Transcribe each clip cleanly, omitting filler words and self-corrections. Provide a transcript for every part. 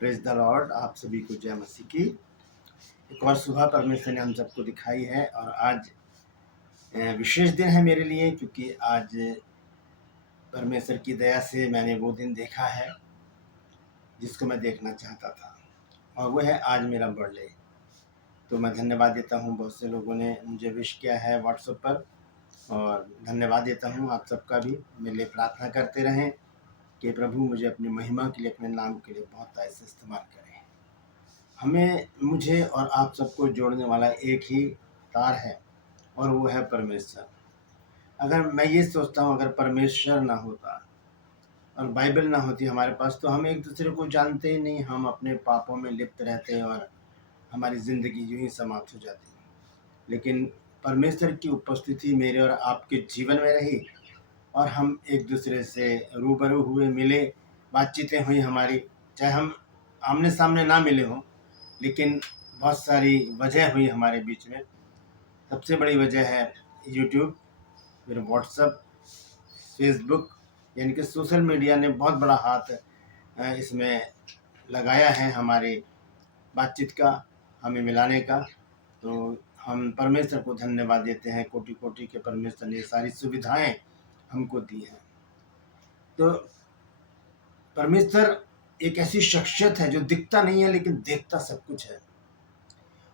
Praise the Lord. आप सभी को जय मसीह की। एक और सुबह परमेश्वर ने हम सबको दिखाई है और आज विशेष दिन है मेरे लिए, क्योंकि आज परमेश्वर की दया से मैंने वो दिन देखा है जिसको मैं देखना चाहता था, और वो है आज मेरा बर्थडे। तो मैं धन्यवाद देता हूँ, बहुत से लोगों ने मुझे विश किया है व्हाट्सएप पर, और धन्यवाद देता हूँ आप सबका भी। मेरे लिए प्रार्थना करते रहें कि प्रभु मुझे अपनी महिमा के लिए, अपने नाम के लिए बहुत ऐसे इस्तेमाल करें। मुझे और आप सबको जोड़ने वाला एक ही तार है और वो है परमेश्वर। अगर मैं ये सोचता हूँ, अगर परमेश्वर ना होता और बाइबल ना होती हमारे पास, तो हम एक दूसरे को जानते ही नहीं, हम अपने पापों में लिप्त रहते और हमारी ज़िंदगी यूँ ही समाप्त हो जाती। लेकिन परमेश्वर की उपस्थिति मेरे और आपके जीवन में रही और हम एक दूसरे से रूबरू हुए, मिले, बातचीतें हुई हमारी, चाहे हम आमने सामने ना मिले हों, लेकिन बहुत सारी वजह हुई हमारे बीच में। सबसे बड़ी वजह है यूट्यूब, फिर व्हाट्सएप, फेसबुक, यानी कि सोशल मीडिया ने बहुत बड़ा हाथ इसमें लगाया है हमारे बातचीत का, हमें मिलाने का। तो हम परमेश्वर को धन्यवाद देते हैं, कोटि कोटि के परमेश्वर ने सारी सुविधाएं हमको दी हैं। तो परमेश्वर एक ऐसी शख्सियत है जो दिखता नहीं है लेकिन देखता सब कुछ है।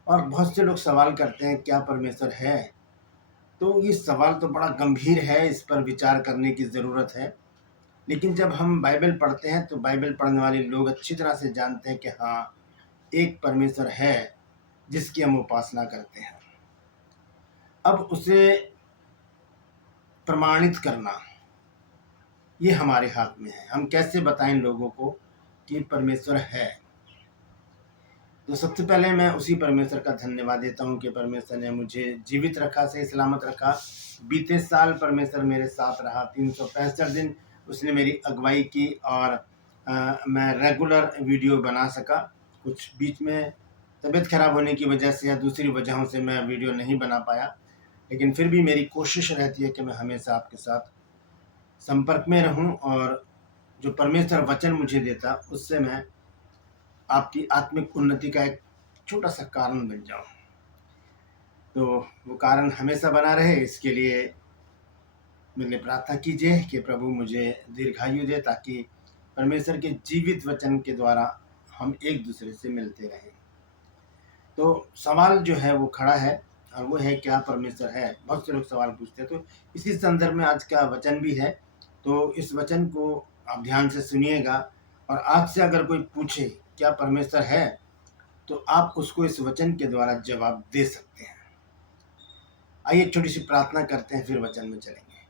और बहुत से लोग सवाल करते हैं क्या परमेश्वर है, तो ये सवाल तो बड़ा गंभीर है, इस पर विचार करने की ज़रूरत है। लेकिन जब हम बाइबल पढ़ते हैं तो बाइबल पढ़ने वाले लोग अच्छी तरह से जानते हैं कि हाँ, एक परमेश्वर है जिसकी हम उपासना करते हैं। अब उसे प्रमाणित करना ये हमारे हाथ में है। हम कैसे बताएं लोगों को कि परमेश्वर है। तो सबसे पहले मैं उसी परमेश्वर का धन्यवाद देता हूँ कि परमेश्वर ने मुझे जीवित रखा, सही सलामत रखा। बीते साल परमेश्वर मेरे साथ रहा, 365 दिन उसने मेरी अगुवाई की और मैं रेगुलर वीडियो बना सका। कुछ बीच में तबीयत खराब होने की वजह से या दूसरी वजहों से मैं वीडियो नहीं बना पाया, लेकिन फिर भी मेरी कोशिश रहती है कि मैं हमेशा आपके साथ संपर्क में रहूं और जो परमेश्वर वचन मुझे देता उससे मैं आपकी आत्मिक उन्नति का एक छोटा सा कारण बन जाऊं। तो वो कारण हमेशा बना रहे, इसके लिए मेरे लिए प्रार्थना कीजिए कि प्रभु मुझे दीर्घायु दे, ताकि परमेश्वर के जीवित वचन के द्वारा हम एक दूसरे से मिलते रहें। तो सवाल जो है वो खड़ा है और वो है क्या परमेश्वर है। बहुत से लोग सवाल पूछते हैं, तो इसी संदर्भ में आज का वचन भी है। तो इस वचन को आप ध्यान से सुनिएगा, और आपसे अगर कोई पूछे क्या परमेश्वर है, तो आप उसको इस वचन के द्वारा जवाब दे सकते हैं। आइए छोटी सी प्रार्थना करते हैं, फिर वचन में चलेंगे।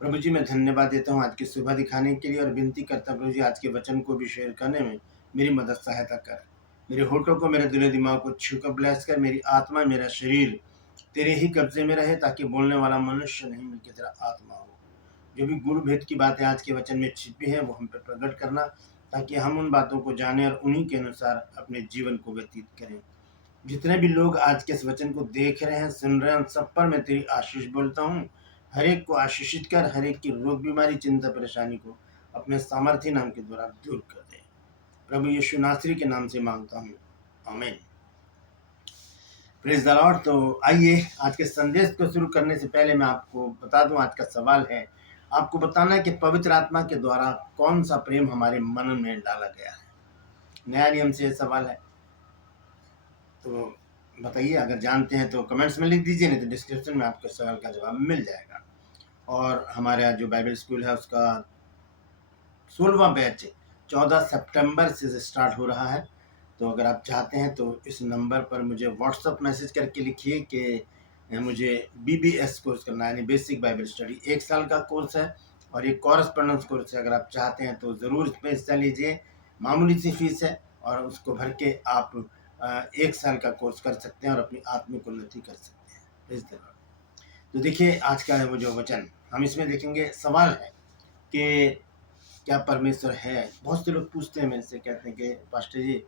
प्रभु जी, मैं धन्यवाद देता हूँ आज की सुबह दिखाने के लिए, और विनती करता प्रभु जी आज के वचन को भी शेयर करने में मेरी मदद सहायता कर। मेरे होठों को, मेरे दिल दिमाग को छूकर ब्लेस कर। मेरी आत्मा, मेरा शरीर तेरे ही कब्जे में रहे, ताकि बोलने वाला मनुष्य नहीं बल्कि तेरा आत्मा हो। जो भी गुरु भेद की बातें आज के वचन में छिपी है वो हम पर प्रकट करना, ताकि हम उन बातों को जाने और उन्हीं के अनुसार अपने जीवन को व्यतीत करें। जितने भी लोग आज के इस वचन को देख रहे हैं, सुन रहे हैं, उन सब पर मैं तेरी आशीष बोलता हूँ। हर एक को आशीषित कर, हर एक की रोग बीमारी, चिंता परेशानी को अपने सामर्थ्य नाम के द्वारा दूर कर दे। प्रभु यीशु नासरी के नाम से मांगता हूँ, आमीन। Praise the Lord. तो आइए आज के संदेश को शुरू करने से पहले मैं आपको बता दूं, आज का सवाल है आपको बताना है कि पवित्र आत्मा के द्वारा कौन सा प्रेम हमारे मन में डाला गया है। नया नियम से यह सवाल है, तो बताइए। अगर जानते हैं तो कमेंट्स में लिख दीजिए, नहीं तो डिस्क्रिप्शन में आपके सवाल का जवाब मिल जाएगा। और हमारा जो बाइबल स्कूल है उसका 16वां बैच 14 सितंबर से स्टार्ट हो रहा है। तो अगर आप चाहते हैं तो इस नंबर पर मुझे व्हाट्सअप मैसेज करके लिखिए कि मुझे BBS कोर्स करना है, यानी बेसिक बाइबल स्टडी। 1 साल का कोर्स है और ये कॉरेस्पॉन्डेंस कोर्स है। अगर आप चाहते हैं तो ज़रूर इसमें हिस्सा लीजिए। मामूली सी फीस है और उसको भर के आप 1 साल का कोर्स कर सकते हैं और अपनी आत्मिक उन्नति कर सकते हैं इस तरह। तो देखिए आज का है वो जो वचन हम इसमें देखेंगे, सवाल है कि क्या परमेश्वर है। बहुत से लोग पूछते हैं मेरे से, कहते हैं कि पास्टर जी,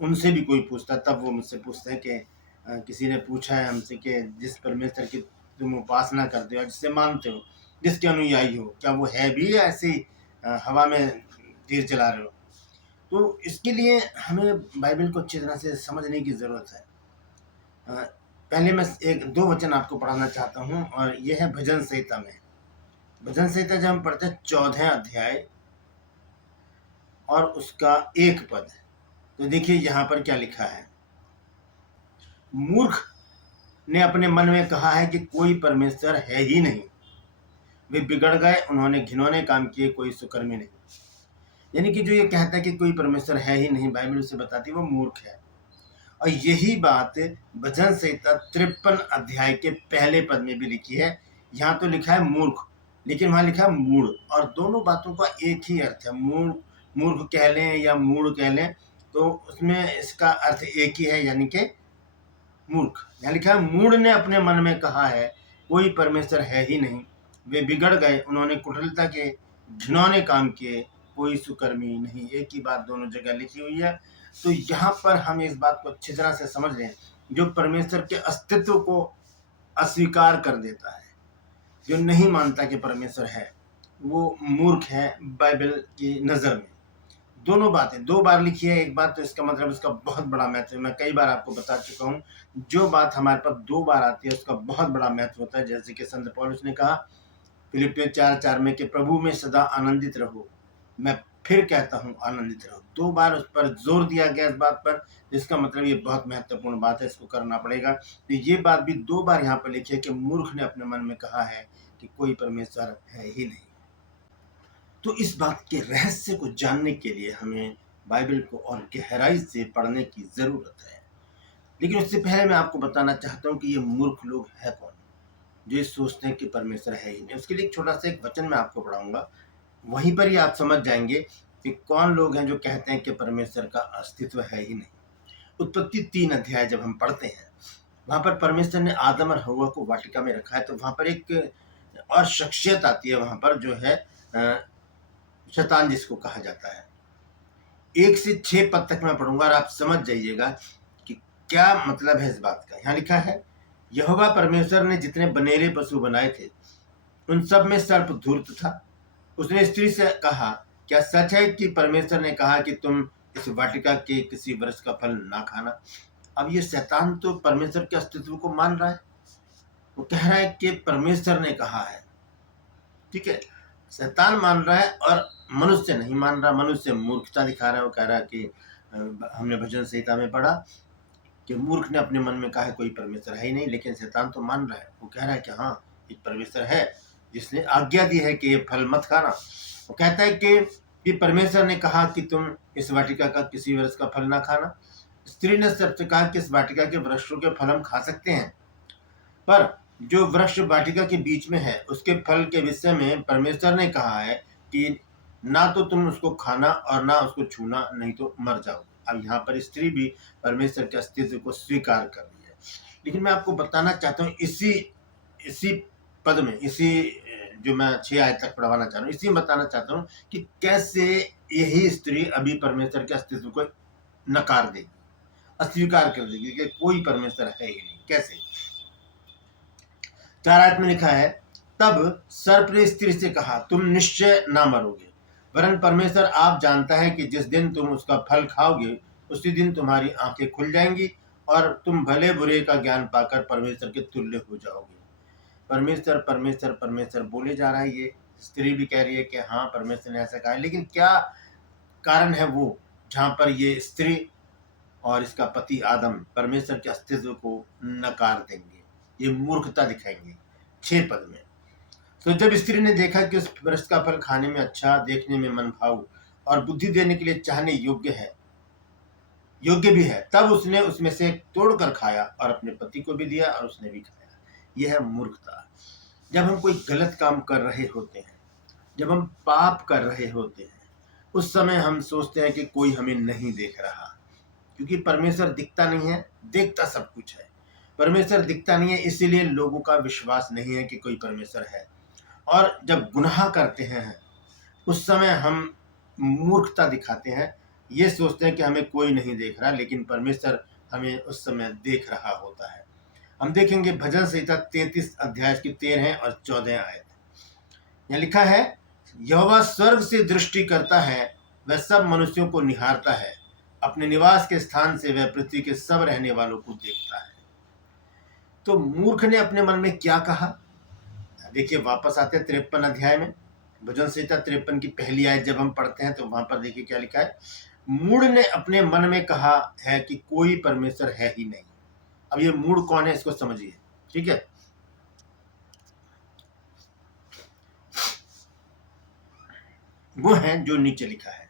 उनसे भी कोई पूछता है तब वो मुझसे पूछते हैं कि किसी ने पूछा है हमसे कि जिस परमेश्वर की तुम उपासना करते हो, जिससे मानते हो, जिसके अनुयायी हो, क्या वो है भी या ऐसे ही हवा में तीर चला रहे हो। तो इसके लिए हमें बाइबल को अच्छी तरह से समझने की ज़रूरत है। पहले मैं एक दो वचन आपको पढ़ाना चाहता हूँ, और यह है भजन संहिता में। भजन संहिता जब हम पढ़ते हैं 14 अध्याय और उसका 1 पद, तो देखिए यहाँ पर क्या लिखा है। मूर्ख ने अपने मन में कहा है कि कोई परमेश्वर है ही नहीं, वे बिगड़ गए, उन्होंने घिनौने काम किए, कोई सुकर्मी नहीं। यानी कि जो ये कहता है कि कोई परमेश्वर है ही नहीं, बाइबल उसे बताती है वो मूर्ख है। और यही बात भजन संहिता 53 अध्याय के पहले पद में भी लिखी है। यहाँ तो लिखा है मूर्ख, लेकिन वहाँ लिखा है मूढ़, और दोनों बातों का एक ही अर्थ है। मूर्ख कह लें या मूढ़ कह लें, तो उसमें इसका अर्थ एक ही है, यानी कि मूर्ख। यहाँ लिखा है मूढ़ ने अपने मन में कहा है कोई परमेश्वर है ही नहीं, वे बिगड़ गए, उन्होंने कुटिलता के घिनौने काम किए, कोई सुकर्मी नहीं। एक ही बात दोनों जगह लिखी हुई है। तो यहाँ पर हम इस बात को अच्छी तरह से समझ लें, जो परमेश्वर के अस्तित्व को अस्वीकार कर देता है, जो नहीं मानता कि परमेश्वर है, वो मूर्ख है बाइबल की नज़र में। दोनों बातें दो बार लिखी है, एक बात, तो इसका मतलब उसका बहुत बड़ा महत्व है। मैं कई बार आपको बता चुका हूँ, जो बात हमारे पास दो बार आती है उसका बहुत बड़ा महत्व होता है। जैसे कि संत पौलुस ने कहा फिलिप्पियों 4:4 में कि प्रभु में सदा आनंदित रहो, मैं फिर कहता हूँ आनंदित रहो। दो बार उस पर जोर दिया गया इस बात पर, जिसका मतलब ये बहुत महत्वपूर्ण बात है, इसको करना पड़ेगा। तो ये बात भी दो बार यहाँ पर लिखी है कि मूर्ख ने अपने मन में कहा है कि कोई परमेश्वर है ही नहीं। तो इस बात के रहस्य को जानने के लिए हमें बाइबल को और गहराई से पढ़ने की ज़रूरत है। लेकिन उससे पहले मैं आपको बताना चाहता हूँ कि ये मूर्ख लोग है कौन, जो ये सोचते हैं कि परमेश्वर है ही नहीं। उसके लिए एक छोटा सा एक वचन मैं आपको पढ़ाऊंगा, वहीं पर ही आप समझ जाएंगे कि कौन लोग हैं जो कहते हैं कि परमेश्वर का अस्तित्व है ही नहीं। उत्पत्ति 3 अध्याय जब हम पढ़ते हैं, वहाँ पर परमेश्वर ने आदम और हव्वा को वाटिका में रखा है। तो वहाँ पर एक और शख्सियत आती है, वहाँ पर जो है शैतान जिसको कहा जाता है। 1 से 6 पद तक मैं पढ़ूंगा और आप समझ जाइएगा कि क्या मतलब है इस बात का। यहाँ लिखा है, यहोवा परमेश्वर ने जितने बनेरे पशु बनाए थे उन सब में सर्प धूर्त था। उसने स्त्री से कहा, क्या सच है कि परमेश्वर ने कहा कि तुम इस वाटिका के किसी वृक्ष का फल ना खाना। अब ये शैतान तो परमेश्वर के अस्तित्व को मान रहा है, वो कह रहा है कि परमेश्वर ने कहा है। ठीक है, शैतान मान रहा है और मनुष्य नहीं मान रहा। मनुष्य मूर्खता दिखा रहा है। वो कह रहा है कि हमने भजन संहिता में पढ़ा कि मूर्ख ने अपने मन में कहा है कोई परमेश्वर है ही नहीं, लेकिन शैतान तो मान रहा है। वो कह रहा है कि हाँ, एक परमेश्वर है जिसने आज्ञा दी है कि ये फल मत खाना। वो कहता है कि परमेश्वर ने कहा कि तुम इस वाटिका का किसी वृक्ष का फल ना खाना। स्त्री ने सबसे कहा कि इस वाटिका के वृक्षों के फल हम खा सकते हैं, पर जो वृक्ष वाटिका के बीच में है उसके फल के विषय में परमेश्वर ने कहा है कि ना तो तुम उसको खाना और ना उसको छूना, नहीं तो मर जाओ। अब यहाँ पर स्त्री भी परमेश्वर के अस्तित्व को स्वीकार कर रही है। लेकिन मैं आपको बताना चाहता हूँ इसी पद में, इसी जो मैं 6 आयत तक पढ़वाना चाह रहा हूँ, इसी में बताना चाहता हूँ कि कैसे यही स्त्री अभी परमेश्वर के अस्तित्व को नकार देगी, अस्वीकार कर देगी कि कोई परमेश्वर है ही नहीं। कैसे? 4 आयत में लिखा है, तब सर्प ने स्त्री से कहा, तुम निश्चय ना मरोगे, वरन परमेश्वर आप जानता है कि जिस दिन तुम उसका फल खाओगे उसी दिन तुम्हारी आंखें खुल जाएंगी और तुम भले बुरे का ज्ञान पाकर परमेश्वर के तुल्य हो जाओगे। परमेश्वर परमेश्वर परमेश्वर बोले जा रहा है। ये स्त्री भी कह रही है कि हाँ, परमेश्वर ने ऐसा कहा है। लेकिन क्या कारण है वो जहाँ पर ये स्त्री और इसका पति आदम परमेश्वर के अस्तित्व को नकार देंगे, ये मूर्खता दिखाएंगे। 6 पद में, तो जब स्त्री ने देखा कि उस वृक्ष का फल खाने में अच्छा, देखने में मन भाऊ और बुद्धि देने के लिए चाहने योग्य भी है, तब उसने उसमें से तोड़कर खाया और अपने पति को भी दिया और उसने भी खाया। यह है मूर्खता। जब हम कोई गलत काम कर रहे होते हैं, जब हम पाप कर रहे होते हैं, उस समय हम सोचते हैं कि कोई हमें नहीं देख रहा, क्योंकि परमेश्वर दिखता नहीं है, देखता सब कुछ है। परमेश्वर दिखता नहीं है, इसीलिए लोगों का विश्वास नहीं है कि कोई परमेश्वर है। और जब गुनाह करते हैं उस समय हम मूर्खता दिखाते हैं, ये सोचते हैं कि हमें कोई नहीं देख रहा, लेकिन परमेश्वर हमें उस समय देख रहा होता है। हम देखेंगे भजन संहिता 33 अध्याय की 13 और 14 आयत। यहाँ लिखा है, यहोवा स्वर्ग से दृष्टि करता है, वह सब मनुष्यों को निहारता है, अपने निवास के स्थान से वह पृथ्वी के सब रहने वालों को देखता है। तो मूर्ख ने अपने मन में क्या कहा? देखिए, वापस आते हैं 53 अध्याय में, भजन संहिता 53 की पहली आयत जब हम पढ़ते हैं तो वहां पर देखिए क्या लिखा है। मूढ़ ने अपने मन में कहा है कि कोई परमेश्वर है ही नहीं। अब ये मूढ़ कौन है इसको समझिए, ठीक है। वो हैं जो नीचे लिखा है,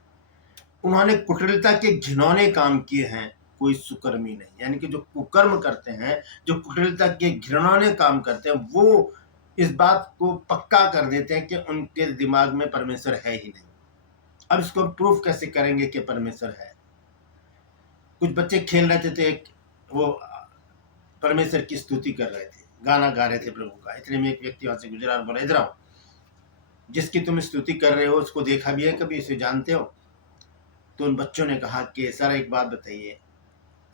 उन्होंने कुटिलता के घिनौने काम किए हैं, कोई सुकर्मी नहीं। यानी कि जो कुकर्म करते हैं, जो कुटिलता के घिनौने काम करते हैं, वो इस बात को पक्का कर देते हैं कि उनके दिमाग में परमेश्वर है ही नहीं। अब इसको प्रूफ कैसे करेंगे कि परमेश्वर है? कुछ बच्चे खेल रहे थे, वो परमेश्वर की स्तुति कर रहे थे, गाना गा रहे थे प्रभु का। इतने में एक व्यक्ति वहां से गुजरा और बोला, इधर आओ, जिसकी तुम स्तुति कर रहे हो उसको देखा भी है कभी, इसे जानते हो? तो उन बच्चों ने कहा कि सर एक बात बताइए,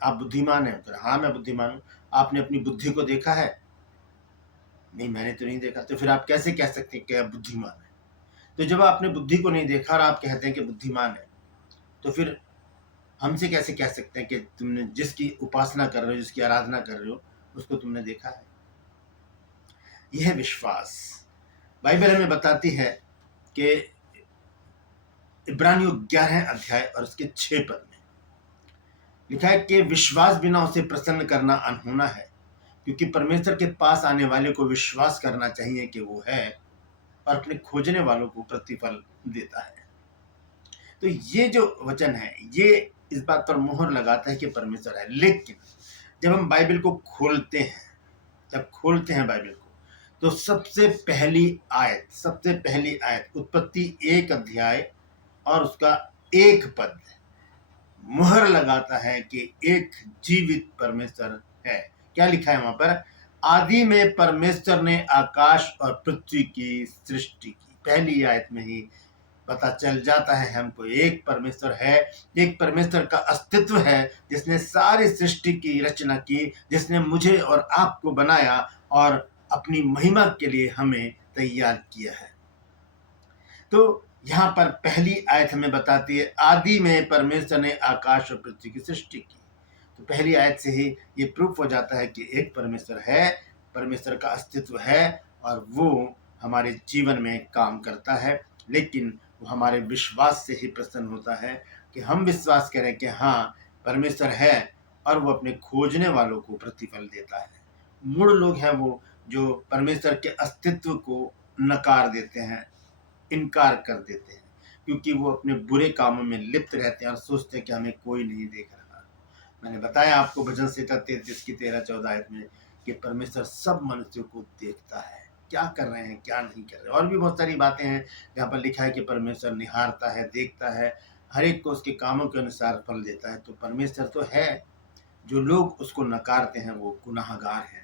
आप बुद्धिमान हैं? तो हाँ मैं बुद्धिमान हूँ। आपने अपनी बुद्धि को देखा है? नहीं मैंने तो नहीं देखा। तो फिर आप कैसे कह सकते हैं कि आप बुद्धिमान हैं? तो जब आपने बुद्धि को नहीं देखा और आप कहते हैं कि बुद्धिमान है, तो फिर हमसे कैसे कह सकते हैं कि तुमने जिसकी उपासना कर रहे हो, जिसकी आराधना कर रहे हो, उसको तुमने देखा है? यह विश्वास बाइबल हमें बताती है कि इब्रानियों 11 अध्याय और उसके 6 पद में लिखा है कि विश्वास बिना उसे प्रसन्न करना अनहोना है, क्योंकि परमेश्वर के पास आने वाले को विश्वास करना चाहिए कि वो है और अपने खोजने वालों को प्रतिफल देता है। तो ये जो वचन है ये इस बात पर मोहर लगाता है कि परमेश्वर है। लेकिन जब हम बाइबल को खोलते हैं, जब खोलते हैं बाइबल को, तो सबसे पहली आयत उत्पत्ति 1 अध्याय और उसका 1 पद मुहर लगाता है कि एक जीवित परमेश्वर है। क्या लिखा है वहां पर? आदि में परमेश्वर ने आकाश और पृथ्वी की सृष्टि की। पहली आयत में ही पता चल जाता है हमको एक परमेश्वर है, एक परमेश्वर का अस्तित्व है जिसने सारी सृष्टि की रचना की, जिसने मुझे और आपको बनाया और अपनी महिमा के लिए हमें तैयार किया है। तो यहाँ पर पहली आयत हमें बताती है आदि में परमेश्वर ने आकाश और पृथ्वी की सृष्टि की। तो पहली आयत से ही ये प्रूफ हो जाता है कि एक परमेश्वर है, परमेश्वर का अस्तित्व है और वो हमारे जीवन में काम करता है। लेकिन वो हमारे विश्वास से ही प्रसन्न होता है कि हम विश्वास करें कि हाँ परमेश्वर है और वो अपने खोजने वालों को प्रतिफल देता है। मूढ़ लोग हैं वो जो परमेश्वर के अस्तित्व को नकार देते हैं, इनकार कर देते हैं, क्योंकि वो अपने बुरे कामों में लिप्त रहते हैं और सोचते हैं कि हमें कोई नहीं देख रहा। मैंने बताया आपको भजन संहिता 33 की 13-14 आयत में कि परमेश्वर सब मनुष्यों को देखता है, क्या कर रहे हैं क्या नहीं कर रहे। और भी बहुत सारी बातें हैं जहाँ पर लिखा है कि परमेश्वर निहारता है, देखता है, हर एक को उसके कामों के अनुसार फल देता है। तो परमेश्वर तो है, जो लोग उसको नकारते हैं वो गुनाहगार हैं,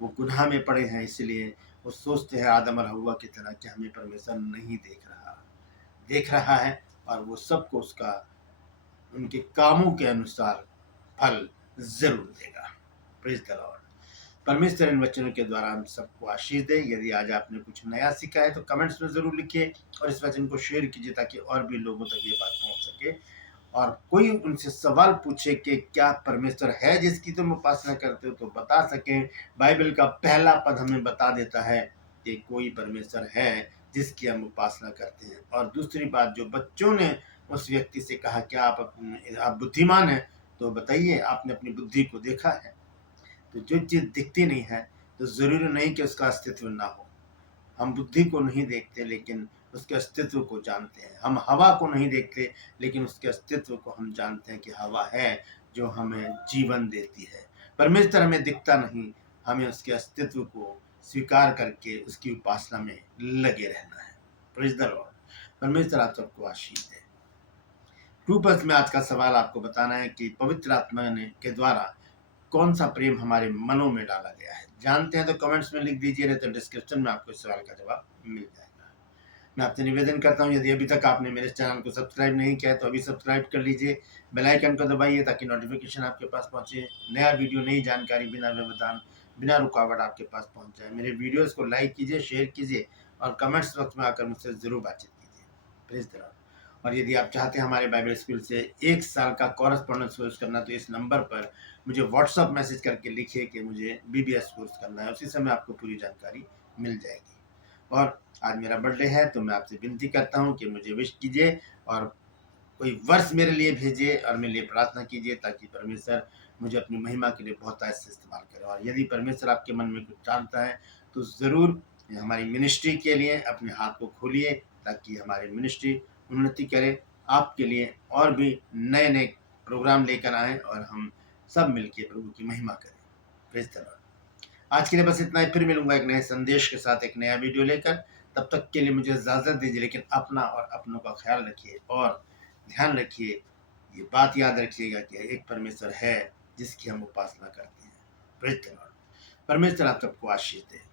वो गुनाह में पड़े हैं, इसलिए वो सोचते हैं आदम और हव्वा की तरह कि हमें परमेश्वर नहीं देख रहा है और वो सबको उसका उनके कामों के अनुसार फल जरूर देगा। Praise the Lord. परमेश्वर इन वचनों के द्वारा हम सबको आशीष दे। यदि आज आपने कुछ नया सीखा है तो कमेंट्स में जरूर लिखिए और इस वचन को शेयर कीजिए ताकि और भी लोगों तक ये बात पहुंच सके। और कोई उनसे सवाल पूछे कि क्या परमेश्वर है जिसकी तुम उपासना करते हो, तो बता सकें। बाइबल का पहला पद हमें बता देता है कि कोई परमेश्वर है जिसकी हम उपासना करते हैं। और दूसरी बात, जो बच्चों ने उस व्यक्ति से कहा क्या आप बुद्धिमान हैं, तो बताइए आपने अपनी बुद्धि को देखा है? तो जो चीज़ दिखती नहीं है तो ज़रूरी नहीं कि उसका अस्तित्व ना हो। हम बुद्धि को नहीं देखते लेकिन उसके अस्तित्व को जानते हैं। हम हवा को नहीं देखते लेकिन उसके अस्तित्व को हम जानते हैं कि हवा है जो हमें जीवन देती है। परमेश्वर हमें दिखता नहीं, हमें उसके अस्तित्व को स्वीकार करके उसकी उपासना में लगे रहना है। Praise the Lord. परमेश्वर आप सबको आशीष दे। ट्रू पर्स में आज का सवाल आपको बताना है कि पवित्र आत्मा ने के द्वारा कौन सा प्रेम हमारे मनों में डाला गया है। जानते हैं तो कमेंट्स में लिख दीजिए, नहीं तो डिस्क्रिप्शन में आपको इस सवाल का जवाब मिल जाएगा। मैं आपसे निवेदन करता हूं, यदि अभी तक आपने मेरे चैनल को सब्सक्राइब नहीं किया है तो अभी सब्सक्राइब कर लीजिए, बेल आइकन को दबाइए ताकि नोटिफिकेशन आपके पास पहुंचे, नया वीडियो नई जानकारी बिना व्यवधान बिना रुकावट आपके पास पहुंच जाए। मेरे वीडियोज़ को लाइक कीजिए, शेयर कीजिए और कमेंट्स बॉक्स में आकर मुझसे ज़रूर बातचीत कीजिए। Please the Lord. और यदि आप चाहते हैं हमारे बाइबल स्कूल से 1 साल का कॉरेस्पॉन्डेंस कोर्स करना, तो इस नंबर पर मुझे व्हाट्सअप मैसेज करके लिखिए कि मुझे बीबीएस कोर्स करना है, उसी समय आपको पूरी जानकारी मिल जाएगी। और आज मेरा बर्थडे है, तो मैं आपसे विनती करता हूँ कि मुझे विश कीजिए और कोई वर्ष मेरे लिए भेजिए और मेरे लिए प्रार्थना कीजिए, ताकि परमेश्वर मुझे अपनी महिमा के लिए बहुत से इस्तेमाल करे। और यदि परमेश्वर आपके मन में कुछ चाहता है, तो ज़रूर हमारी मिनिस्ट्री के लिए अपने हाथ को खोलिए, ताकि हमारी मिनिस्ट्री उन्नति करे, आपके लिए और भी नए नए प्रोग्राम लेकर आएँ और हम सब मिलके प्रभु की महिमा करें। Praise the Lord. आज के लिए बस इतना ही, फिर मिलूंगा एक नए संदेश के साथ, एक नया वीडियो लेकर। तब तक के लिए मुझे इजाज़त दीजिए, लेकिन अपना और अपनों का ख्याल रखिए और ध्यान रखिए, ये बात याद रखिएगा कि एक परमेश्वर है जिसकी हम उपासना करते हैं। Praise the Lord. परमेश्वर आप सबको आशीष दे।